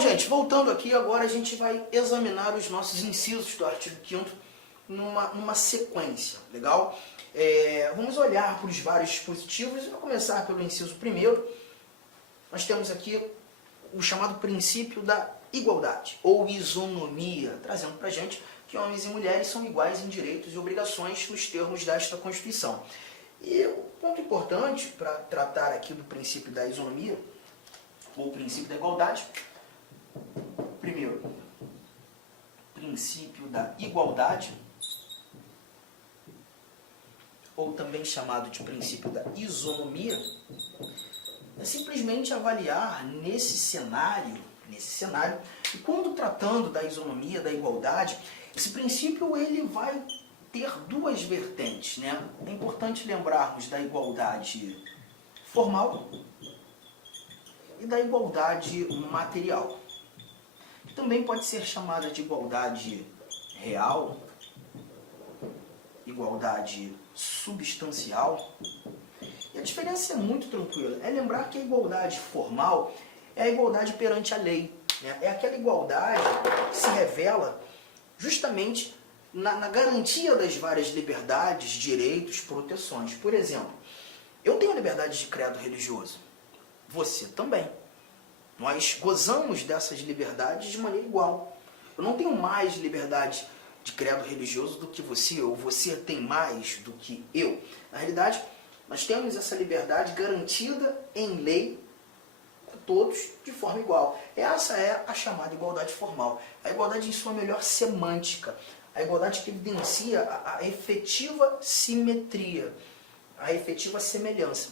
Bom, gente, voltando aqui, agora a gente vai examinar os nossos incisos do artigo 5º numa sequência, legal? Vamos olhar para os vários dispositivos e vou começar pelo inciso 1º. Nós temos aqui o chamado princípio da igualdade, ou isonomia, trazendo para a gente que homens e mulheres são iguais em direitos e obrigações nos termos desta Constituição. E o ponto importante para tratar aqui do princípio da isonomia, ou princípio da igualdade, primeiro, princípio da igualdade, ou também chamado de princípio da isonomia, é simplesmente avaliar nesse cenário, e quando tratando da isonomia, da igualdade, esse princípio ele vai ter duas vertentes, né? É importante lembrarmos da igualdade formal e da igualdade material, que também pode ser chamada de igualdade real, igualdade substancial. E a diferença é muito tranquila. É lembrar que a igualdade formal é a igualdade perante a lei, né? É aquela igualdade que se revela justamente na garantia das várias liberdades, direitos, proteções. Por exemplo, eu tenho liberdade de credo religioso. Você também. Nós gozamos dessas liberdades de maneira igual. Eu não tenho mais liberdade de credo religioso do que você, ou você tem mais do que eu. Na realidade, nós temos essa liberdade garantida em lei a todos de forma igual. Essa é a chamada igualdade formal. A igualdade em sua melhor semântica. A igualdade que evidencia a efetiva simetria, a efetiva semelhança.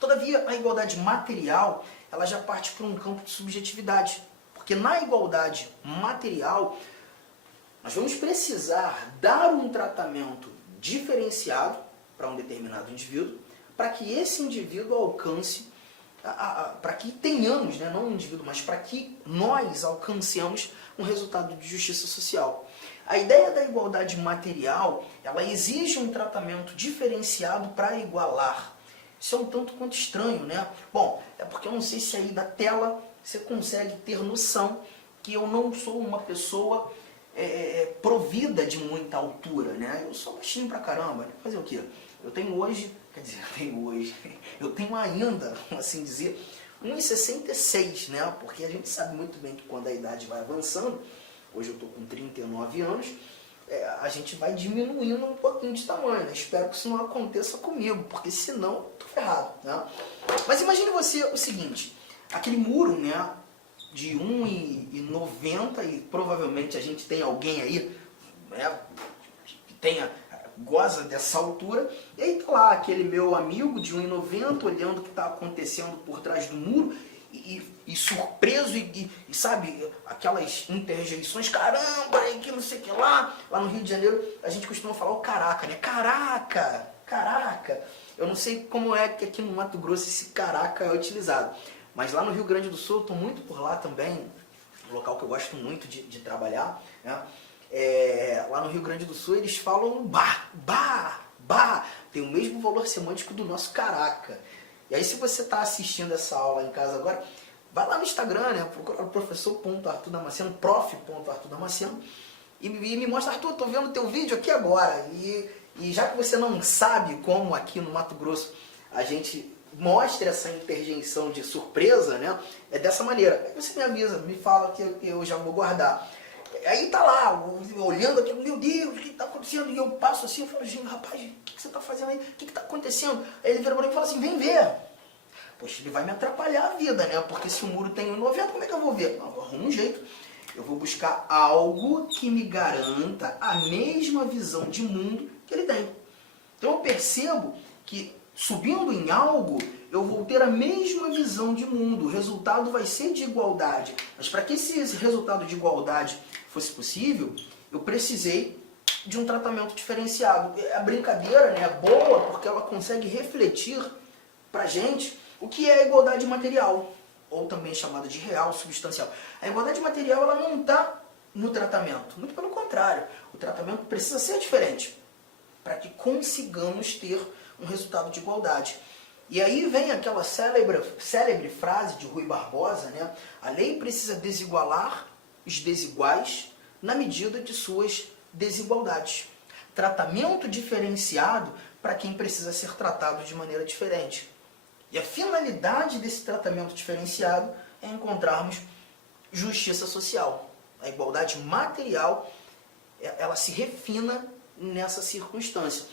Todavia, a igualdade material, ela já parte para um campo de subjetividade. Porque na igualdade material, nós vamos precisar dar um tratamento diferenciado para um determinado indivíduo, para que esse indivíduo alcance, para que tenhamos, né, não um indivíduo, mas para que nós alcancemos um resultado de justiça social. A ideia da igualdade material, ela exige um tratamento diferenciado para igualar. Isso é um tanto quanto estranho, né? Bom, é porque eu não sei se aí da tela você consegue ter noção que eu não sou uma pessoa provida de muita altura, né? Eu sou baixinho pra caramba, né? Fazer o quê? Eu tenho ainda, assim dizer, 1,66, né? Porque a gente sabe muito bem que quando a idade vai avançando, hoje eu estou com 39 anos, a gente vai diminuindo um pouquinho de tamanho, né? Espero que isso não aconteça comigo, porque senão eu tô ferrado, né? Mas imagine você o seguinte, aquele muro, né, de 1,90 e provavelmente a gente tem alguém aí, né, que goza dessa altura, e aí tá lá aquele meu amigo de 1,90 olhando o que está acontecendo por trás do muro e surpreso e sabe, aquelas interjeições, caramba, que não sei o que lá no Rio de Janeiro a gente costuma falar o caraca, né? Caraca. Eu não sei como é que aqui no Mato Grosso esse caraca é utilizado, mas lá no Rio Grande do Sul eu estou muito por lá também, um local que eu gosto muito de trabalhar, né? Lá no Rio Grande do Sul eles falam bah, tem o mesmo valor semântico do nosso caraca. E aí se você está assistindo essa aula em casa agora, vai lá no Instagram, né? Procura o professor.arturdamasceno, prof.arturdamasceno, e me mostra, Arthur, estou vendo o teu vídeo aqui agora. E já que você não sabe como aqui no Mato Grosso a gente mostra essa interjeição de surpresa, né? É dessa maneira. Aí você me avisa, me fala que eu já vou guardar. Aí tá lá, olhando aqui, meu Deus, o que está acontecendo? E eu passo assim, eu falo, gente, rapaz, o que você está fazendo aí? O que está acontecendo? Aí ele vira para mim e fala assim, vem ver. Poxa, ele vai me atrapalhar a vida, né? Porque se o muro tem 1,90, como é que eu vou ver? Eu arrumo um jeito. Eu vou buscar algo que me garanta a mesma visão de mundo que ele tem. Então eu percebo que subindo em algo, eu vou ter a mesma visão de mundo. O resultado vai ser de igualdade. Mas para que esse resultado de igualdade fosse possível, eu precisei de um tratamento diferenciado. A brincadeira, né, é boa porque ela consegue refletir para a gente o que é a igualdade material, ou também chamada de real substancial. A igualdade material ela não está no tratamento, muito pelo contrário. O tratamento precisa ser diferente para que consigamos ter um resultado de igualdade. E aí vem aquela célebre frase de Rui Barbosa, né? A lei precisa desigualar os desiguais na medida de suas desigualdades. Tratamento diferenciado para quem precisa ser tratado de maneira diferente. E a finalidade desse tratamento diferenciado é encontrarmos justiça social. A igualdade material, ela se refina nessa circunstância.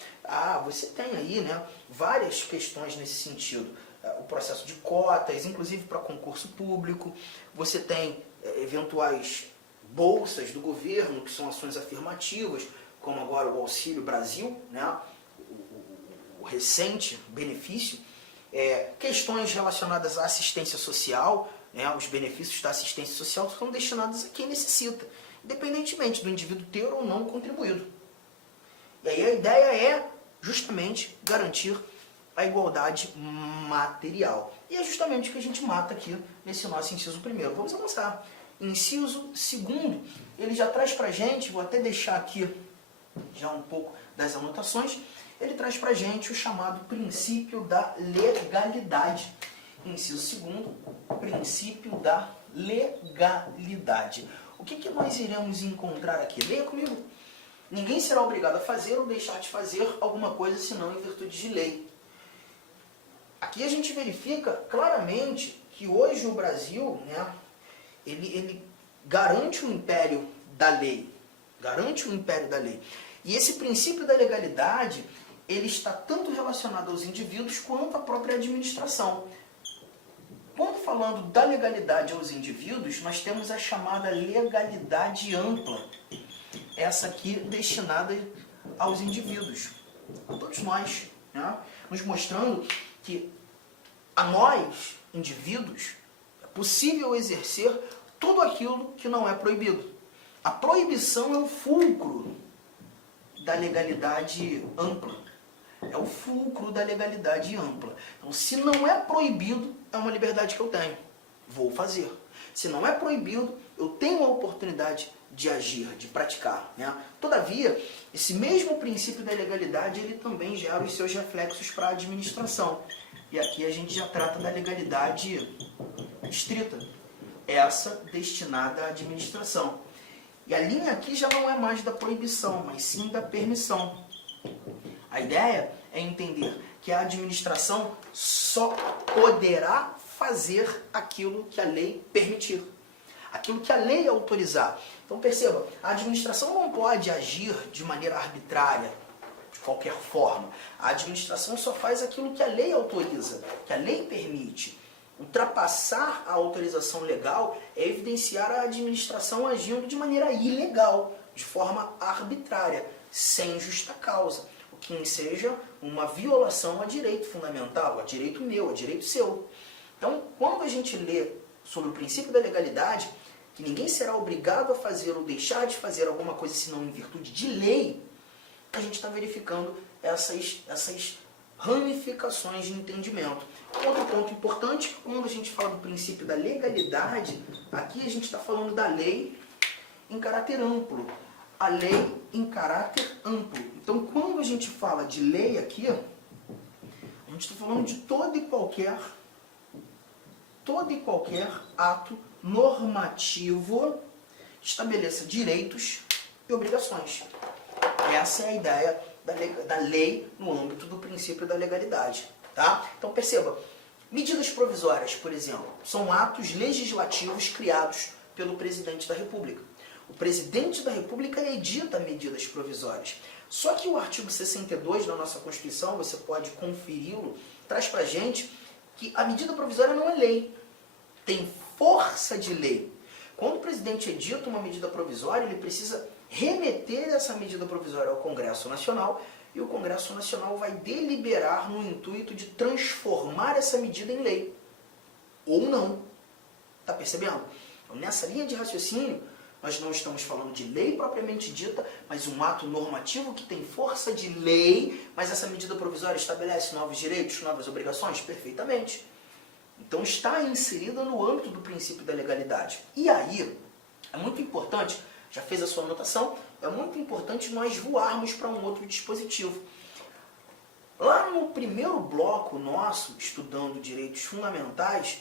Você tem aí, né, várias questões nesse sentido. O processo de cotas, inclusive para concurso público. Você tem eventuais bolsas do governo, que são ações afirmativas, como agora o Auxílio Brasil, né, o recente benefício. Questões relacionadas à assistência social, né, os benefícios da assistência social são destinados a quem necessita, independentemente do indivíduo ter ou não contribuído. E aí a ideia é justamente garantir a igualdade material. E é justamente o que a gente mata aqui nesse nosso inciso primeiro. Vamos avançar. Inciso segundo, ele já traz pra gente, vou até deixar aqui já um pouco das anotações, ele traz pra gente o chamado princípio da legalidade. Inciso segundo, princípio da legalidade. O que nós iremos encontrar aqui? Leia comigo. Ninguém será obrigado a fazer ou deixar de fazer alguma coisa senão em virtude de lei. Aqui a gente verifica claramente que hoje o Brasil, né, ele garante o império da lei. Garante o império da lei. E esse princípio da legalidade, ele está tanto relacionado aos indivíduos quanto à própria administração. Quando falando da legalidade aos indivíduos, nós temos a chamada legalidade ampla. Essa aqui destinada aos indivíduos, a todos nós, né? Nos mostrando que a nós, indivíduos, é possível exercer tudo aquilo que não é proibido. A proibição é o fulcro da legalidade ampla. É o fulcro da legalidade ampla. Então, se não é proibido, é uma liberdade que eu tenho. Vou fazer. Se não é proibido, eu tenho a oportunidade de agir, de praticar, né? Todavia, esse mesmo princípio da legalidade, ele também gera os seus reflexos para a administração. E aqui a gente já trata da legalidade estrita, essa destinada à administração. E a linha aqui já não é mais da proibição, mas sim da permissão. A ideia é entender que a administração só poderá fazer aquilo que a lei permitir, aquilo que a lei autorizar. Então perceba, a administração não pode agir de maneira arbitrária, de qualquer forma. A administração só faz aquilo que a lei autoriza, que a lei permite. Ultrapassar a autorização legal é evidenciar a administração agindo de maneira ilegal, de forma arbitrária, sem justa causa, o que seja uma violação a direito fundamental, a direito meu, a direito seu. Então, quando a gente lê sobre o princípio da legalidade, que ninguém será obrigado a fazer ou deixar de fazer alguma coisa senão em virtude de lei, a gente está verificando essas ramificações de entendimento. Outro ponto importante, quando a gente fala do princípio da legalidade, aqui a gente está falando da lei em caráter amplo. A lei em caráter amplo. Então, quando a gente fala de lei aqui, a gente está falando de todo e qualquer ato normativo que estabeleça direitos e obrigações. Essa é a ideia da lei no âmbito do princípio da legalidade. Tá? Então perceba, medidas provisórias, por exemplo, são atos legislativos criados pelo presidente da República. O presidente da República edita medidas provisórias. Só que o artigo 62 da nossa Constituição, você pode conferi-lo, traz pra gente que a medida provisória não é lei, tem força de lei. Quando o presidente edita uma medida provisória, ele precisa remeter essa medida provisória ao Congresso Nacional, e o Congresso Nacional vai deliberar no intuito de transformar essa medida em lei. Ou não. Está percebendo? Então, nessa linha de raciocínio, nós não estamos falando de lei propriamente dita, mas um ato normativo que tem força de lei, mas essa medida provisória estabelece novos direitos, novas obrigações? Perfeitamente. Então está inserida no âmbito do princípio da legalidade. E aí, é muito importante, já fez a sua anotação, é muito importante nós voarmos para um outro dispositivo. Lá no primeiro bloco nosso, estudando direitos fundamentais,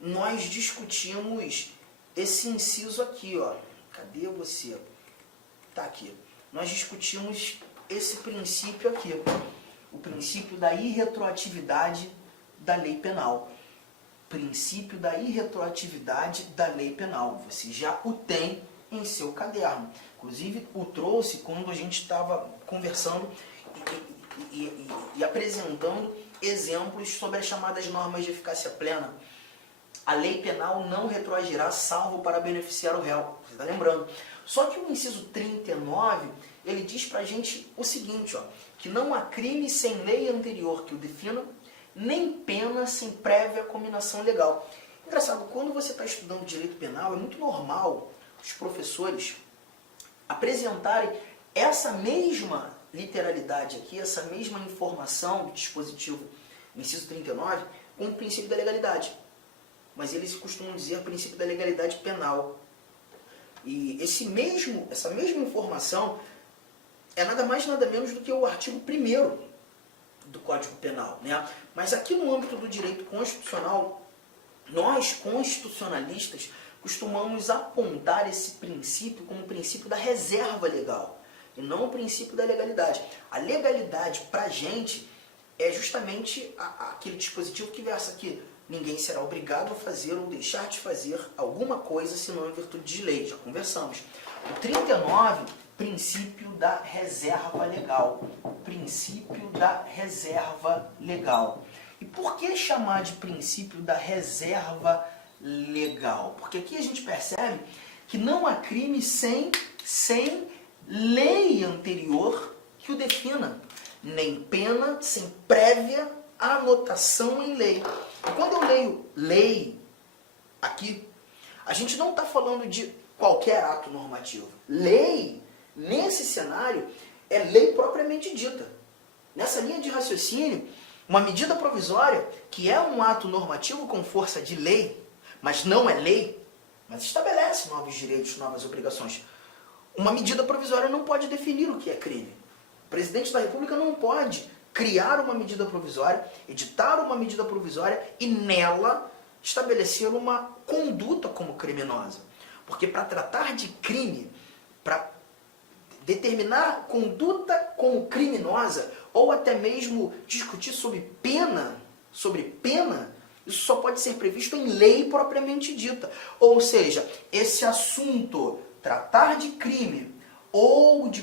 nós discutimos esse inciso aqui, ó. Cadê você? Tá aqui. Nós discutimos esse princípio aqui, o princípio da irretroatividade da lei penal. Princípio da irretroatividade da lei penal. Você já o tem em seu caderno. Inclusive, o trouxe quando a gente estava conversando e apresentando exemplos sobre as chamadas normas de eficácia plena. A lei penal não retroagirá salvo para beneficiar o réu. Você está lembrando? Só que o inciso 39, ele diz para a gente o seguinte, ó, que não há crime sem lei anterior que o defina, nem pena sem prévia cominação legal. Engraçado, quando você está estudando direito penal, é muito normal os professores apresentarem essa mesma literalidade aqui, essa mesma informação do dispositivo, inciso 39, com o princípio da legalidade. Mas eles costumam dizer princípio da legalidade penal. E essa mesma informação é nada mais nada menos do que o artigo 1º do Código Penal, né? Mas aqui no âmbito do direito constitucional, nós constitucionalistas costumamos apontar esse princípio como o princípio da reserva legal e não o princípio da legalidade. A legalidade para a gente é justamente aquele dispositivo que versa aqui: ninguém será obrigado a fazer ou deixar de fazer alguma coisa senão em virtude de lei. Já conversamos. O 39, princípio da reserva legal. Princípio da reserva legal. E por que chamar de princípio da reserva legal? Porque aqui a gente percebe que não há crime sem lei anterior que o defina, nem pena sem prévia anotação em lei. Quando eu leio lei aqui, a gente não está falando de qualquer ato normativo. Lei, nesse cenário, é lei propriamente dita. Nessa linha de raciocínio, uma medida provisória, que é um ato normativo com força de lei, mas não é lei, mas estabelece novos direitos, novas obrigações. Uma medida provisória não pode definir o que é crime. O presidente da República não pode criar uma medida provisória, editar uma medida provisória e nela estabelecer uma conduta como criminosa. Porque para tratar de crime, para determinar conduta como criminosa, ou até mesmo discutir sobre pena, isso só pode ser previsto em lei propriamente dita. Ou seja, esse assunto, tratar de crime, ou de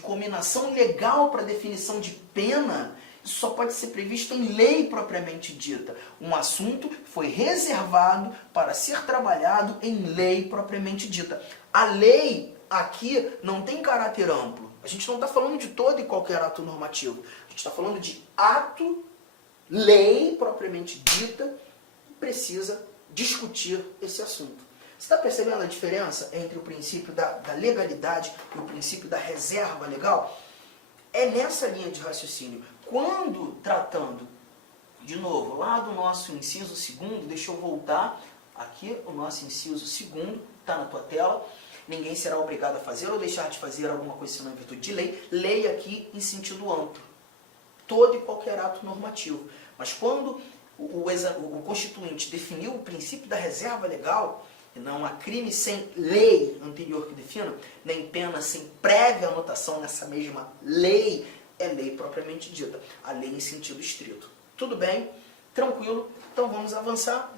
cominação legal para definição de pena, isso só pode ser previsto em lei propriamente dita. Um assunto foi reservado para ser trabalhado em lei propriamente dita. A lei aqui não tem caráter amplo. A gente não está falando de todo e qualquer ato normativo. A gente está falando de ato, lei propriamente dita, que precisa discutir esse assunto. Você está percebendo a diferença entre o princípio da legalidade e o princípio da reserva legal? É nessa linha de raciocínio. Quando tratando, de novo, lá do nosso inciso 2º, deixa eu voltar aqui, o nosso inciso 2º, está na tua tela. Ninguém será obrigado a fazer ou deixar de fazer alguma coisa senão em virtude de lei. Lei aqui em sentido amplo. Todo e qualquer ato normativo. Mas quando o Constituinte definiu o princípio da reserva legal, não há crime sem lei anterior que defina, nem pena sem prévia anotação nessa mesma lei, é lei propriamente dita. A lei em sentido estrito. Tudo bem? Tranquilo? Então vamos avançar.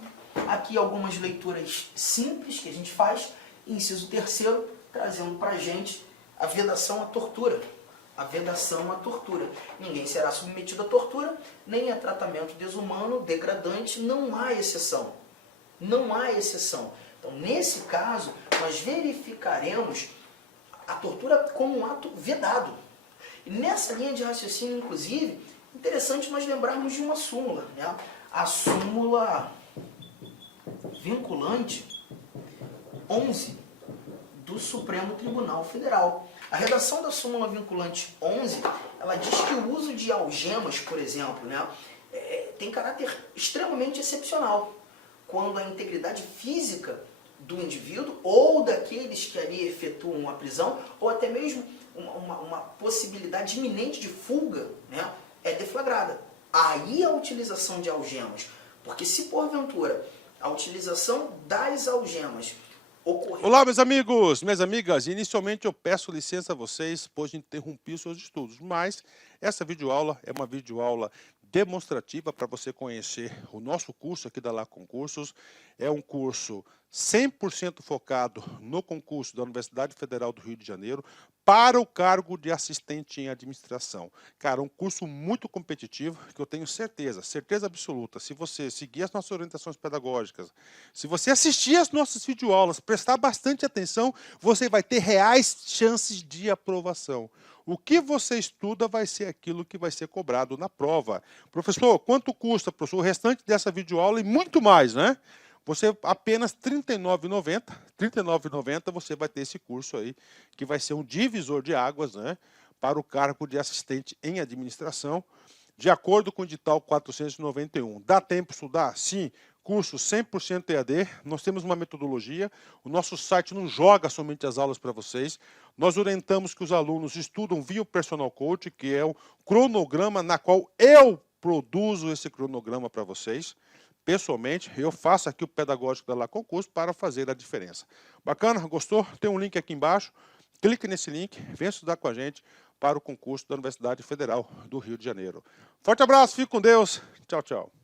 Aqui algumas leituras simples que a gente faz. Inciso 3º, trazendo para a gente a vedação à tortura. A vedação à tortura. Ninguém será submetido à tortura, nem a tratamento desumano, degradante, não há exceção. Não há exceção. Então, nesse caso, nós verificaremos a tortura como um ato vedado. E nessa linha de raciocínio, inclusive, interessante nós lembrarmos de uma súmula, né? A súmula vinculante 11 do Supremo Tribunal Federal. A redação da súmula vinculante 11, ela diz que o uso de algemas, por exemplo, né, tem caráter extremamente excepcional, quando a integridade física do indivíduo ou daqueles que ali efetuam uma prisão, ou até mesmo uma possibilidade iminente de fuga, né, é deflagrada. Aí a utilização de algemas, porque se porventura a utilização das algemas ocorrer... Olá, meus amigos, minhas amigas. Inicialmente eu peço licença a vocês, pois interrompi os seus estudos, mas essa videoaula é uma videoaula demonstrativa para você conhecer o nosso curso aqui da Lá Concursos. É um curso 100% focado no concurso da Universidade Federal do Rio de Janeiro para o cargo de assistente em administração. Cara, um curso muito competitivo que eu tenho certeza absoluta, se você seguir as nossas orientações pedagógicas, se você assistir as nossas videoaulas, prestar bastante atenção, você vai ter reais chances de aprovação. O que você estuda vai ser aquilo que vai ser cobrado na prova. Professor, quanto custa, professor, o restante dessa videoaula e muito mais, né? Você apenas R$ 39,90, R$ 39,90 você vai ter esse curso aí, que vai ser um divisor de águas, né, para o cargo de assistente em administração, de acordo com o edital 491. Dá tempo de estudar? Sim. Curso 100% EAD, nós temos uma metodologia, o nosso site não joga somente as aulas para vocês, nós orientamos que os alunos estudam via o Personal Coach, que é o cronograma na qual eu produzo esse cronograma para vocês. Pessoalmente, eu faço aqui o pedagógico da Lá Concurso para fazer a diferença. Bacana? Gostou? Tem um link aqui embaixo. Clique nesse link, venha estudar com a gente para o concurso da Universidade Federal do Rio de Janeiro. Forte abraço, fique com Deus. Tchau, tchau.